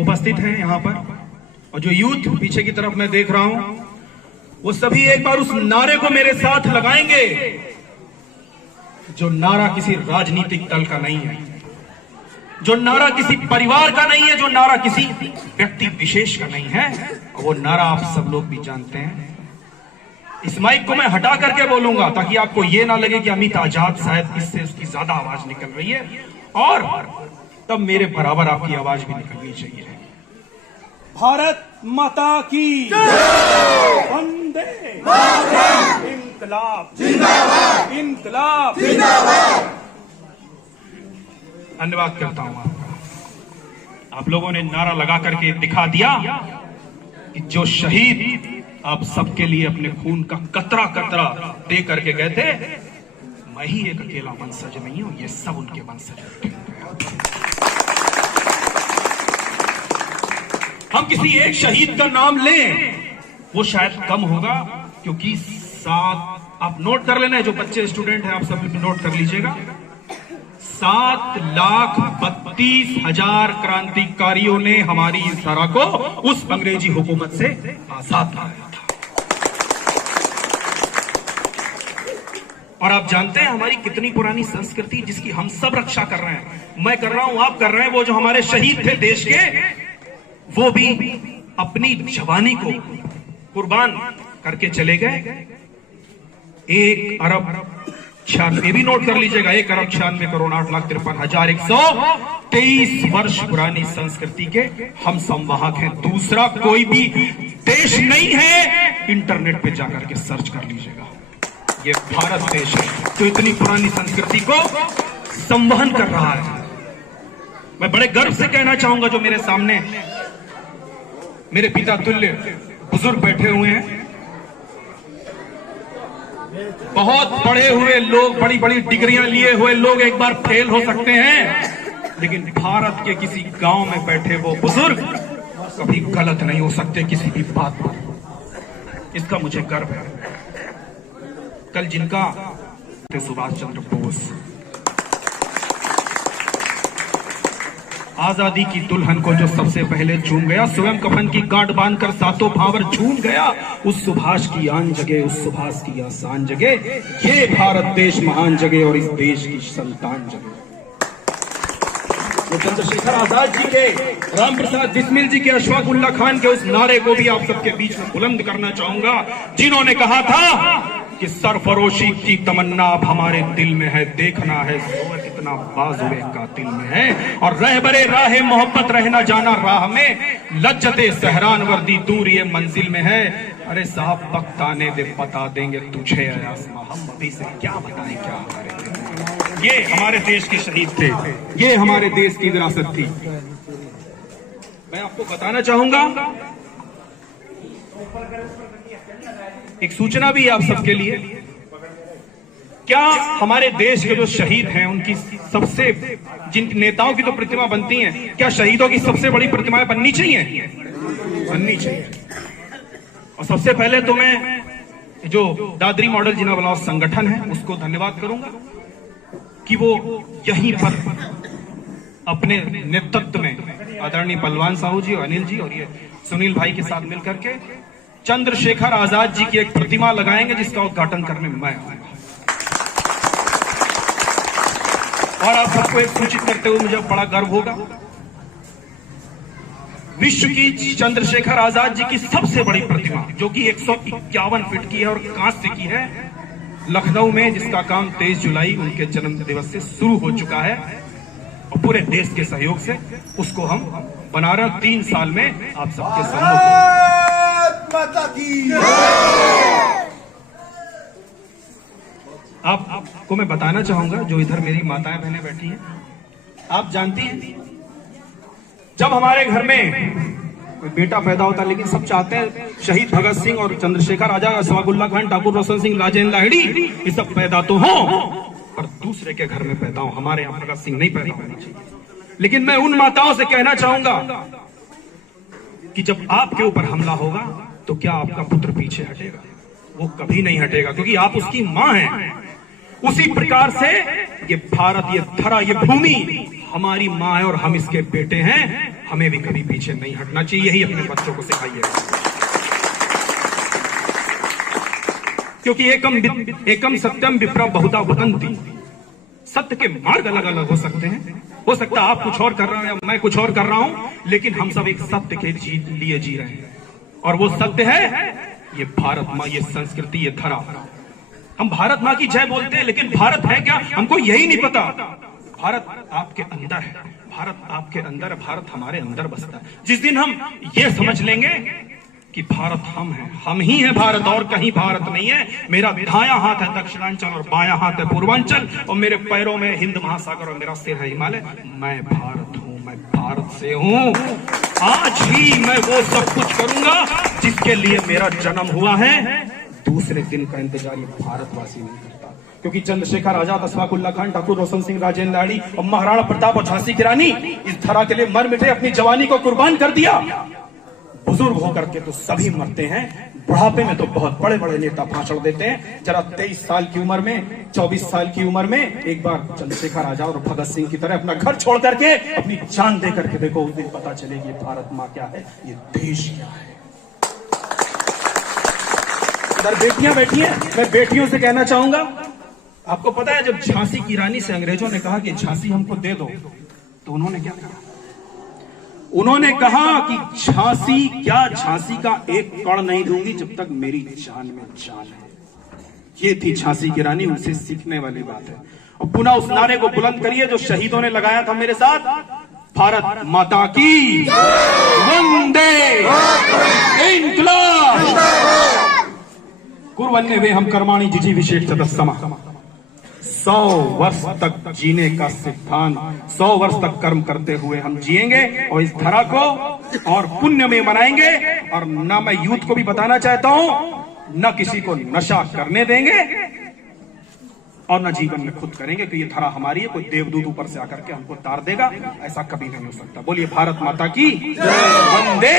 उपस्थित हैं यहाँ पर, और जो यूथ पीछे की तरफ मैं देख रहा हूं, वो सभी एक बार उस नारे को मेरे साथ लगाएंगे, जो नारा किसी राजनीतिक दल का नहीं है, जो नारा किसी परिवार का नहीं है, जो नारा किसी व्यक्ति विशेष का नहीं है, और वो नारा आप सब लोग भी जानते हैं। इस माइक को मैं हटा करके बोलूंगा ताकि आपको ये ना लगे कि अमित आजाद शायद इससे उसकी ज्यादा आवाज निकल रही है, और तब मेरे बराबर आपकी आवाज भी निकलनी चाहिए। भारत माता की वंदे इनकलाब जिंदाबाद, इनकलाब जिंदाबाद। धन्यवाद करता हूं आपका। आप लोगों ने नारा लगा करके दिखा दिया कि जो शहीद आप सबके लिए अपने खून का कतरा कतरा दे करके गए थे, मैं ही एक अकेला वंशज नहीं हूं, ये सब उनके वंशज हैं। हम किसी एक शहीद का नाम लें वो शायद कम होगा, क्योंकि 7, आप नोट कर लेना है, जो बच्चे स्टूडेंट हैं आप सब नोट कर लीजिएगा, 7,32,000 क्रांतिकारियों ने हमारी इस धरा को उस अंग्रेजी हुकूमत से आजाद कराया था। और आप जानते हैं हमारी कितनी पुरानी संस्कृति जिसकी हम सब रक्षा कर रहे हैं, मैं कर रहा हूं, आप कर रहे हैं। वो जो हमारे शहीद थे देश के, वो भी अपनी जवानी को कुर्बान करके चले गए। 1,96,000 भी नोट कर लीजिएगा, 1,96,08,53,123 वर्ष पुरानी संस्कृति के हम संवाहक हैं। दूसरा कोई भी देश नहीं है, इंटरनेट पे जाकर के सर्च कर लीजिएगा, ये भारत देश है तो इतनी पुरानी संस्कृति को संवहन कर रहा है। मैं बड़े गर्व से कहना चाहूंगा, जो मेरे सामने मेरे पिता तुल्य बुजुर्ग बैठे हुए हैं, बहुत पढ़े हुए लोग, बड़ी बड़ी डिग्रियां लिए हुए लोग एक बार फेल हो सकते हैं, लेकिन भारत के किसी गांव में बैठे वो बुजुर्ग कभी गलत नहीं हो सकते किसी भी बात पर। इसका मुझे गर्व है। कल जिनका सुभाष चंद्र बोस आजादी की दुल्हन को जो सबसे पहले चूम गया, स्वयं कफन की गांठ बांधकर सातों भावर झूम गया, उस सुभाष की आन जगे, उस सुभाष की आसान जगे, ये भारत देश महान जगे और इस देश की संतान जगे। चंद्रशेखर आजाद जी के, राम प्रसाद बिस्मिल जी के, अशफाक उल्लाह खान के उस नारे को भी आप सबके बीच में बुलंद करना चाहूंगा, जिन्होंने कहा था कि सरफरोशी की तमन्ना अब हमारे दिल में है, देखना है जोर कितना बाजुए कातिल में है, और रहबरे राहे मोहब्बत रहना जाना राह में, लज्जते सहरान वर्दी दूर ये मंजिल में है। अरे साहब वक्त आने दे बता देंगे तुझे आसमां, हम अभी से क्या बताएं क्या हमारे दिल। ये हमारे देश के शहीद थे, ये हमारे देश की विरासत थी। मैं आपको बताना चाहूंगा, एक सूचना भी है आप सबके लिए, क्या हमारे देश के जो शहीद हैं उनकी सबसे, जिन नेताओं की तो प्रतिमा बनती है, क्या शहीदों की सबसे बड़ी प्रतिमाएं बननी चाहिए? बननी चाहिए। और सबसे पहले तो मैं जो दादरी मॉडल जिना ब्लाउज संगठन है उसको धन्यवाद करूंगा कि वो यहीं पर अपने नेतृत्व में आदरणीय बलवान साहू जी और अनिल जी और ये सुनील भाई के साथ मिलकर के चंद्रशेखर आजाद जी की एक प्रतिमा लगाएंगे, जिसका उद्घाटन करने में मैं आऊंगा। और आप सबको एक सूचित करते हुए मुझे बड़ा गर्व होगा, विश्व की चंद्रशेखर आजाद जी की सबसे बड़ी प्रतिमा, जो कि 151 फीट की है और कांस्य की है, लखनऊ में, जिसका काम 23 जुलाई उनके जन्म दिवस से शुरू हो चुका है, और पूरे देश के सहयोग से उसको हम बना रहे 3 साल में आप सबके सम्मुख। आपको मैं बताना चाहूंगा, जो इधर मेरी माताएं बहनें बैठी हैं, आप जानती हैं जब हमारे घर में कोई बेटा पैदा होता है, लेकिन सब चाहते हैं शहीद भगत सिंह और चंद्रशेखर आजाद, अशफाक उल्लाह खान, ठाकुर रोशन सिंह, राजेंद्र लाहिड़ी, ये सब पैदा तो हो, पर दूसरे के घर में पैदा हो। हमारे यहाँ भगत सिंह नहीं पैदा होना चाहिए। लेकिन मैं उन माताओं से कहना चाहूंगा कि जब आपके ऊपर हमला होगा तो क्या आपका पुत्र पीछे हटेगा? वो कभी नहीं हटेगा, क्योंकि आप उसकी मां हैं। उसी प्रकार से ये भारत, ये धरा, ये भूमि हमारी मां है और हम इसके बेटे हैं। हमें भी कभी पीछे नहीं हटना चाहिए। यही अपने बच्चों को सिखाइए, क्योंकि एकम सत्यम विप्रा बहुधा वदन्ति। सत्य के मार्ग अलग अलग हो सकते हैं, हो सकता है आप कुछ और कर रहे हैं, मैं कुछ और कर रहा हूं, लेकिन हम सब एक सत्य के लिए जी रहे हैं, और वो सत्य है ये भारत माँ, ये संस्कृति, ये धरा। हम भारत माँ की जय बोलते हैं, लेकिन भारत है क्या हमको यही नहीं पता। भारत आपके अंदर है, भारत आपके अंदर है, भारत हमारे अंदर बसता है। जिस दिन हम ये समझ लेंगे कि भारत हम हैं, हम ही हैं भारत, और कहीं भारत नहीं है। मेरा दायां हाथ है दक्षिणांचल और बायां हाथ है पूर्वांचल, और मेरे पैरों में हिंद महासागर और मेरा सिर है हिमालय। मैं भारत हूं, मैं भारत से हूं। आज ही मैं वो सब कुछ करूंगा जिसके लिए मेरा जन्म हुआ है। दूसरे दिन का इंतजार ये भारतवासी नहीं करता, क्योंकि चंद्रशेखर आजाद, अशफाक उल्लाह खान, ठाकुर रोशन सिंह, राजेंद्र लाड़ी और महाराणा प्रताप और झांसी की रानी इस धरा के लिए मर मिटे, अपनी जवानी को कुर्बान कर दिया। बुजुर्ग होकर के तो सभी मरते हैं, बुढ़ापे में तो बहुत बड़े बड़े नेता भाषण देते हैं। जरा 23 साल की उम्र में, 24 साल की उम्र में एक बार चंद्रशेखर आजाद और भगत सिंह की तरह अपना घर छोड़ करके अपनी जान दे करके देखो, उस दिन पता चलेगी ये भारत माँ क्या है, ये देश क्या है। इधर बेटियां बैठी हैं, मैं बेटियों से कहना चाहूंगा, आपको पता है जब झांसी की रानी से अंग्रेजों ने कहा कि झांसी हमको दे दो, तो उन्होंने क्या कहा? उन्होंने कहा कि झांसी क्या, झांसी का एक कण नहीं दूंगी जब तक मेरी जान में जान है। ये थी झांसी की रानी, उनसे सीखने वाली बात है। और पुनः उस नारे को बुलंद करिए जो शहीदों ने लगाया था मेरे साथ, भारत माता की वंदे इंकलाब। कुर्वन्ने वे हम कर्माणि जिजी विशेष तत्समा। 100 वर्ष तक जीने का सिद्धांत, 100 वर्ष तक कर्म करते हुए हम जिएंगे और इस धरा को और पुण्य में बनाएंगे। और ना मैं यूथ को भी बताना चाहता हूं, न किसी को नशा करने देंगे और न जीवन में खुद करेंगे, कि ये धरा हमारी है, कोई देवदूत ऊपर से आकर के हमको तार देगा, ऐसा कभी नहीं हो सकता। बोलिए भारत माता की वंदे।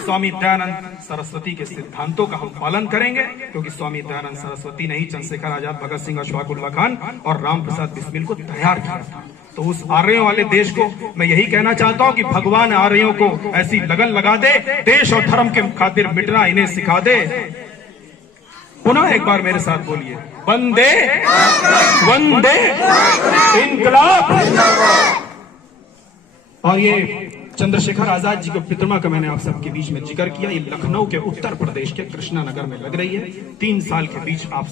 स्वामी दयानंद सरस्वती के सिद्धांतों का हम पालन करेंगे, क्योंकि स्वामी दयानंद सरस्वती ने ही चंद्रशेखर आजाद, भगत सिंह, अशफाक उल्लाह खान और राम प्रसाद बिस्मिल को तैयार किया था। तो उस आर्यों वाले देश को मैं यही कहना चाहता हूं कि भगवान आर्यों को ऐसी लगन लगा दे, देश और धर्म के खातिर मिटना इन्हें सिखा दे। पुनः एक बार मेरे साथ बोलिए, वंदे वंदे इंकलाब। और ये चंद्रशेखर आजाद जी की प्रतिमा का मैंने आप सबके बीच में जिक्र किया। ये लखनऊ के उत्तर प्रदेश के कृष्णा नगर में लग रही है। 3 साल के बीच आप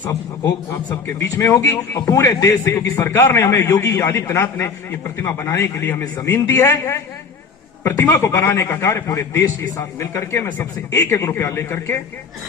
सबके बीच में होगी, और पूरे देश से, क्योंकि सरकार ने हमें, योगी आदित्यनाथ ने ये प्रतिमा बनाने के लिए हमें जमीन दी है। प्रतिमा को बनाने का कार्य पूरे देश के साथ मिलकर के मैं सबसे 1-1 रुपया लेकर के